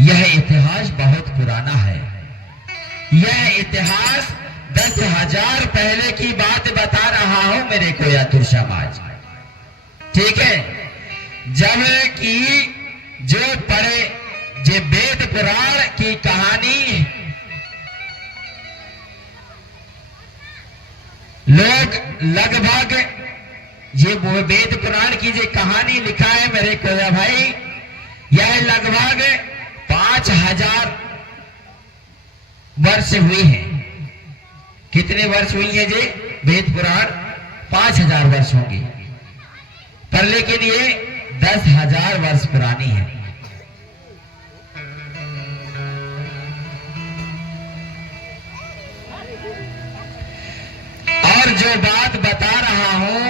यह इतिहास बहुत पुराना है। यह इतिहास 10,000 पहले की बात बता रहा हूं मेरे को यातुर समाज। ठीक है, जब कि जो पढ़े जे वेद पुराण की कहानी लोग लगभग ये वेद पुराण की जो कहानी लिखा है मेरे को भाई, यह लगभग 5,000 वर्ष हुई है। कितने वर्ष हुई है जी? वेद पुराण 5,000 वर्ष होंगी, पर लेकिन ये 10,000 वर्ष पुरानी है। और जो बात बता रहा हूं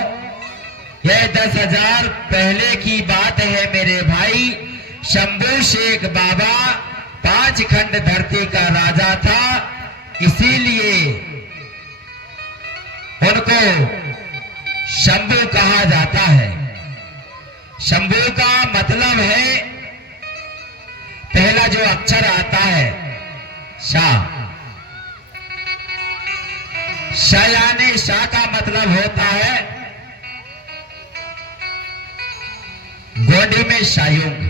यह 10,000 पहले की बात है मेरे भाई। शंभू शेख बाबा 5 खंड धरती का राजा था, इसीलिए उनको शंभू कहा जाता है। शंभू का मतलब है, पहला जो अक्षर आता है शाह, शायाने शाह का मतलब होता है गोंडी में शायुंग,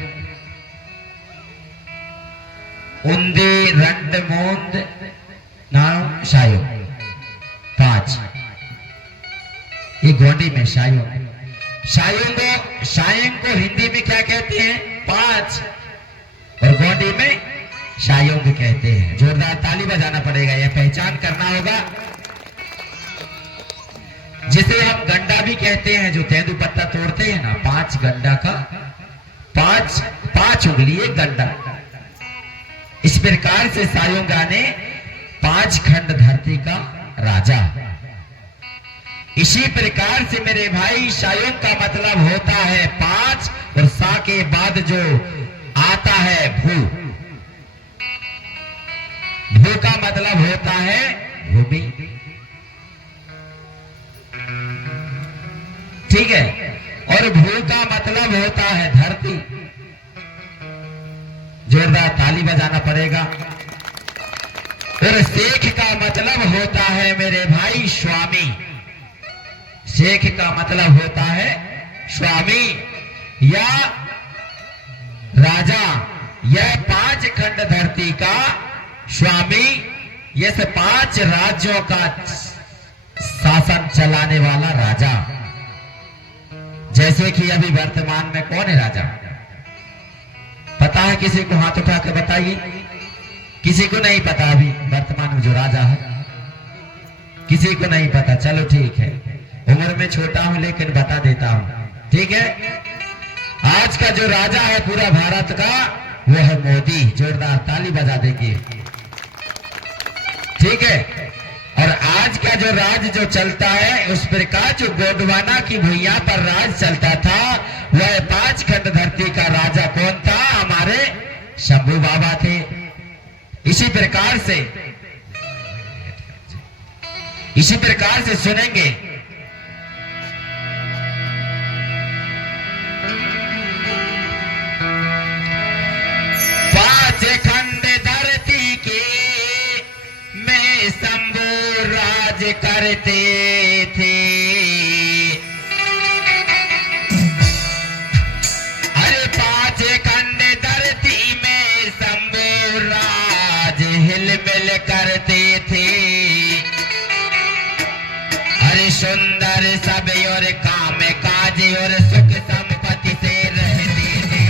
उंदी रंड मूंद नाम शायुंग 5, ये गोंडी में शायुंग। शायुंग को हिंदी में क्या कहते हैं? 5, और गोंडी में शायुंग कहते हैं। जोरदार ताली बजाना पड़ेगा, यह पहचान करना होगा। जिसे हम गंडा भी कहते हैं, जो तेंदु पत्ता तोड़ते हैं ना, 5 गंडा का 5 उंगली गंडा। इस प्रकार से शायुंगा ने 5 खंड धरती का राजा। इसी प्रकार से मेरे भाई शायुंग का मतलब होता है 5, और सा के बाद जो आता है भू, भू का मतलब होता है भूमि। ठीक है, और भू का मतलब होता है धरती। जोरदार ताली बजाना पड़ेगा। और शेख का मतलब होता है मेरे भाई स्वामी। शेख का मतलब होता है स्वामी या राजा। यह 5 खंड धरती का स्वामी, यह 5 राज्यों का शासन चलाने वाला राजा। जैसे कि अभी वर्तमान में कौन है राजा? पता है किसी को? हाथ उठा के बताइए। किसी को नहीं पता अभी वर्तमान में जो राजा है? किसी को नहीं पता। चलो ठीक है, उम्र में छोटा हूं लेकिन बता देता हूं। ठीक है, आज का जो राजा है पूरा भारत का, वो है मोदी। जोरदार ताली बजा देंगे। ठीक है, और आज का जो राज जो चलता है, उस प्रकार जो गोंडवाना की भुइयां पर राज चलता था, वह 5 खंड धरती का राजा कौन था? हमारे शंभू बाबा थे। इसी प्रकार से सुनेंगे। पांच खंड धरती के में शंभू राज करते थे। अरे 5 खंड धरती में शंभू राज हिलमिल करते थे। अरे सुंदर सब और काम काज और सुख संपत्ति से रहते थे।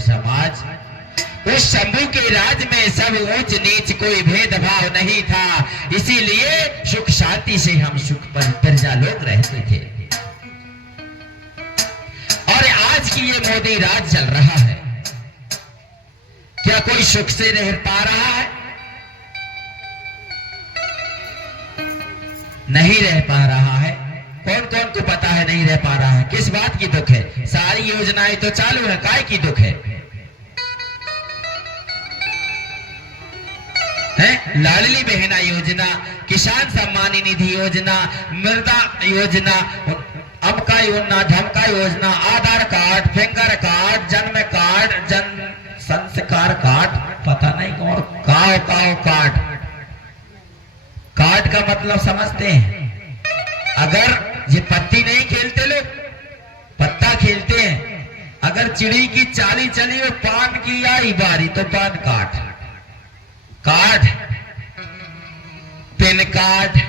समाज। उस शंभू के राज में सब ऊंच नीच कोई भेदभाव नहीं था, इसीलिए सुख शांति से हम सुख पर प्रजा लोग रहते थे। और आज की ये मोदी राज चल रहा है, क्या कोई सुख से रह पा रहा है? नहीं रह पा रहा है। कौन कौन को पता है नहीं रह पा रहा है? किस बात की दुख है? सारी योजनाएं तो चालू है, काय की दुख है? लाडली बहना योजना, किसान सम्मान निधि योजना, मृदा योजना, अमका योजना, धमका योजना, आधार कार्ड, फिंगर कार्ड, जन्म कार्ड, जन संस्कार कार्ड, पता नहीं कौन काव काव कार्ड। कार्ड का मतलब समझते हैं? अगर ये पत्ती नहीं खेलते लोग, पत्ता खेलते हैं। अगर चिड़ी की चाली चली और पान की आई बारी तो PAN card, card, pen card,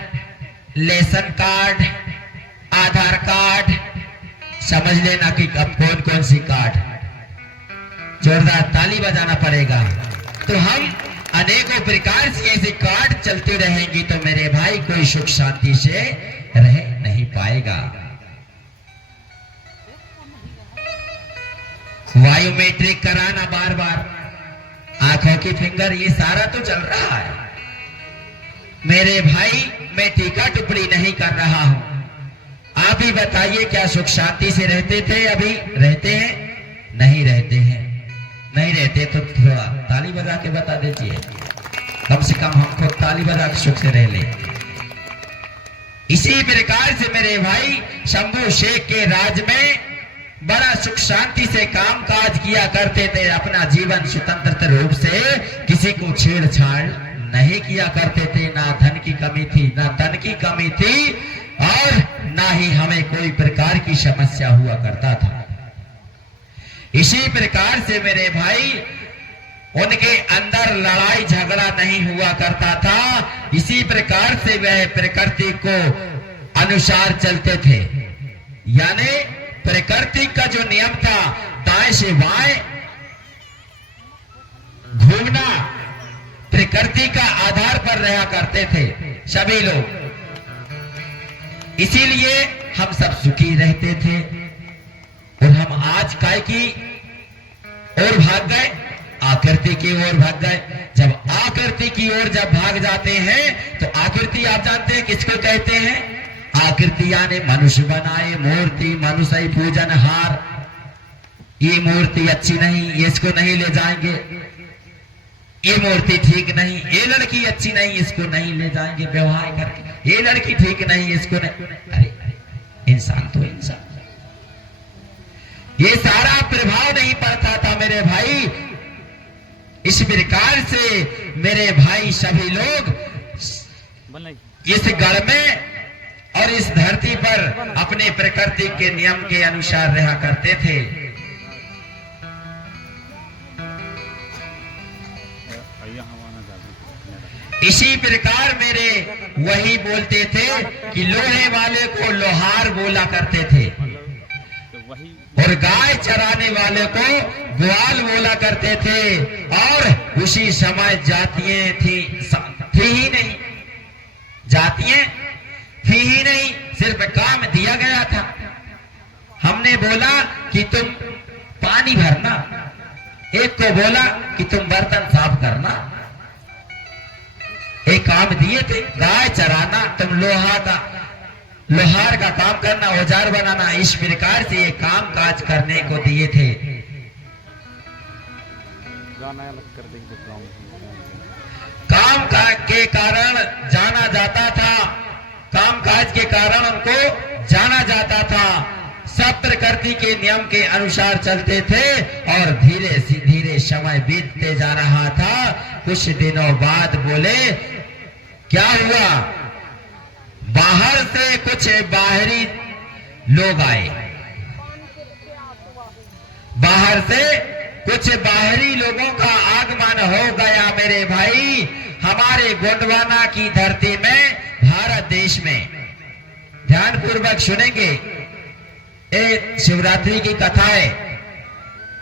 license card, Aadhaar card, समझ लेना कि अब कौन कौन सी कार्ड। जोरदार ताली बजाना पड़ेगा। तो हम अनेकों प्रकार से ऐसे कार्ड चलते रहेंगे तो मेरे भाई कोई सुख शांति से रह नहीं पाएगा। बायोमेट्रिक कराना बार बार, आंखों की फिंगर, ये सारा तो चल रहा है मेरे भाई। मैं टीका टिप्पणी नहीं कर रहा हूं। आप ही बताइए, क्या सुख शांति से रहते थे? अभी रहते हैं? नहीं रहते हैं। नहीं रहते तो थोड़ा ताली बजा के बता दीजिए, कम से कम हमको ताली बजा के सुख से रह ले। इसी प्रकार से मेरे भाई शंभू शेख के राज में बड़ा सुख शांति से काम काज किया करते थे। अपना जीवन स्वतंत्र रूप से किसी को छेड़छाड़ नहीं किया करते थे। ना धन की कमी थी, ना तन की कमी थी, और ना ही हमें कोई प्रकार की समस्या हुआ करता था। इसी प्रकार से मेरे भाई उनके अंदर लड़ाई झगड़ा नहीं हुआ करता था। इसी प्रकार से वह प्रकृति को अनुसार चलते थे, यानी प्रकृति का जो नियम था दाएं से बाएं घूमना, प्रकृति का आधार पर रहा करते थे सभी लोग। इसीलिए हम सब सुखी रहते थे। और हम आज काय की ओर भाग गए? आकृति की ओर भाग गए। जब आकृति की ओर जब भाग जाते हैं तो आकृति आप जानते हैं किसको कहते हैं? आकृति यानी मनुष्य बनाए मूर्ति, मनुष्य पूजन हार। ये मूर्ति अच्छी नहीं, इसको नहीं ले जाएंगे। ये मूर्ति ठीक नहीं, ये लड़की अच्छी नहीं, इसको नहीं ले जाएंगे व्यवहार करके। ये लड़की ठीक नहीं, इसको नहीं। अरे इंसान तो इंसान, ये सारा प्रभाव नहीं पड़ता था मेरे भाई। इस प्रकार से मेरे भाई सभी लोग इस गढ़ में और इस धरती पर अपने प्रकृति के नियम के अनुसार रहा करते थे। इसी प्रकार मेरे वही बोलते थे कि लोहे वाले को लोहार बोला करते थे, और गाय चराने वाले को ग्वाल बोला करते थे। और उसी समय जातियां थी ही नहीं, जातियां थी ही नहीं, सिर्फ काम दिया गया था। हमने बोला कि तुम पानी भरना, एक को बोला कि तुम बर्तन साफ करना। एक काम दिए थे, गाय चराना, तुम लोहार का काम करना, औजार बनाना। इस प्रकार से ये काम काज करने को दिए थे। काम के कारण जाना जाता था, काम काज के कारण उनको जाना जाता था। सब प्रकृति के नियम के अनुसार चलते थे और धीरे से धीरे समय बीतते जा रहा था। कुछ दिनों बाद बोले क्या हुआ? बाहर से कुछ बाहरी लोग आए, बाहर से कुछ बाहरी लोगों का आगमन हो गया मेरे भाई हमारे गोंडवाना की धरती में, भारत देश में। ध्यान पूर्वक सुनेंगे, ये शिवरात्रि की कथा है।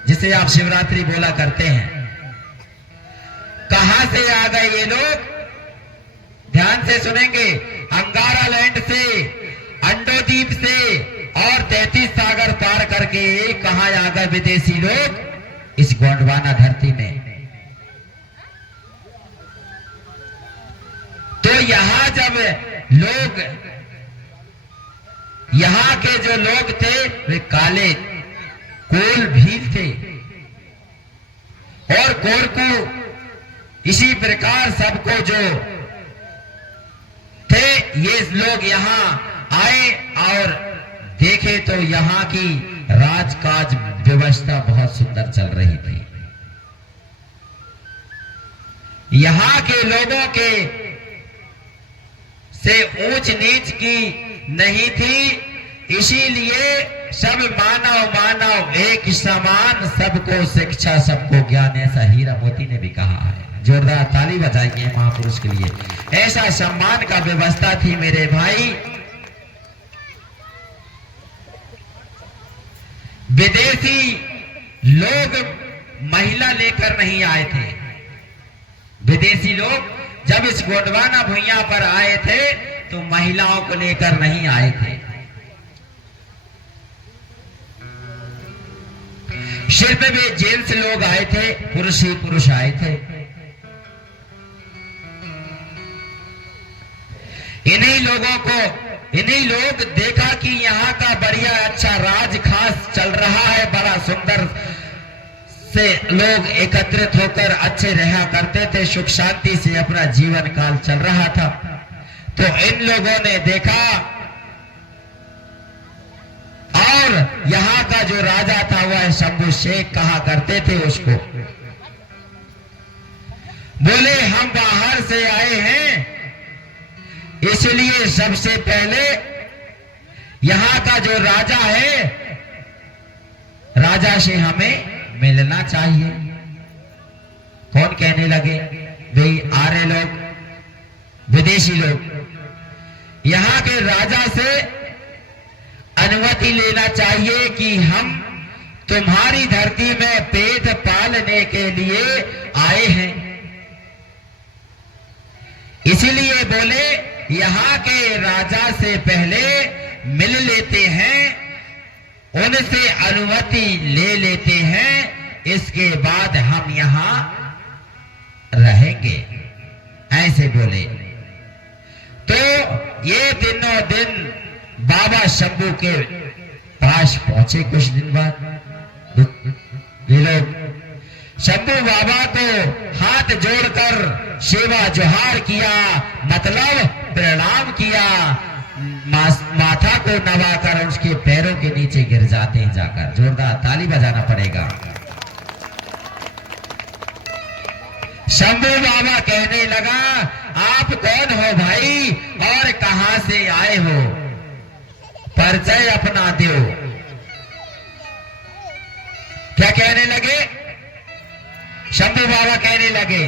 जिसे आप शिवरात्रि बोला करते हैं। कहां से आ गए ये लोग? ध्यान से सुनेंगे। अंगारा लैंड से, अंडोदीप से और 33 सागर पार करके कहां आ गए विदेशी लोग? इस गोंडवाना धरती में। तो यहां जब लोग, यहां के जो लोग थे वे काले कोल भील थे और कोरकू, इसी प्रकार सबको जो थे ये लोग यहां आए और देखे तो यहां की राजकाज व्यवस्था बहुत सुंदर चल रही थी। यहां के लोगों के से ऊंच नीच की नहीं थी, इसीलिए सब मानव एक समान, सबको शिक्षा सबको ज्ञान, ऐसा हीरा मोती ने भी कहा है। जोरदार ताली बजाइए महापुरुष के लिए। ऐसा सम्मान का व्यवस्था थी मेरे भाई। विदेशी लोग महिला लेकर नहीं आए थे। विदेशी लोग जब इस गोंडवाना भुइयां पर आए थे तो महिलाओं को लेकर नहीं आए थे। सिर्फ वे जेंट्स लोग आए थे, पुरुष ही पुरुष आए थे। इन्हीं लोग देखा कि यहाँ का बढ़िया अच्छा राज खास चल रहा है, बड़ा सुंदर से लोग एकत्रित होकर अच्छे रहा करते थे, सुख शांति से अपना जीवन काल चल रहा था। तो इन लोगों ने देखा और यहाँ का जो राजा था वह शंभू शेख कहा करते थे उसको, बोले हम बाहर से आए हैं, इसलिए सबसे पहले यहाँ का जो राजा है, राजा से हमें मिलना चाहिए। कौन कहने लगे? वही आर्य लोग, विदेशी लोग। यहाँ के राजा से अनुमति लेना चाहिए कि हम तुम्हारी धरती में पेट पालने के लिए आए हैं। इसीलिए बोले यहाँ के राजा से पहले मिल लेते हैं, उनसे अनुमति ले लेते हैं, इसके बाद हम यहाँ रहेंगे, ऐसे बोले। तो ये दिनों दिन बाबा शंभू के पास पहुंचे। कुछ दिन बाद ये लोग शंभू बाबा को हाथ जोड़कर सेवा जोहार किया, मतलब प्रणाम किया, माथा को नवाकर उसके पैरों के नीचे गिर जाते हैं जाकर। जोरदार ताली बजाना पड़ेगा। शंभू बाबा कहने लगा, आप कौन हो भाई और कहां से आए हो? परिचय अपना दो। क्या कहने लगे? शंभू बाबा कहने लगे,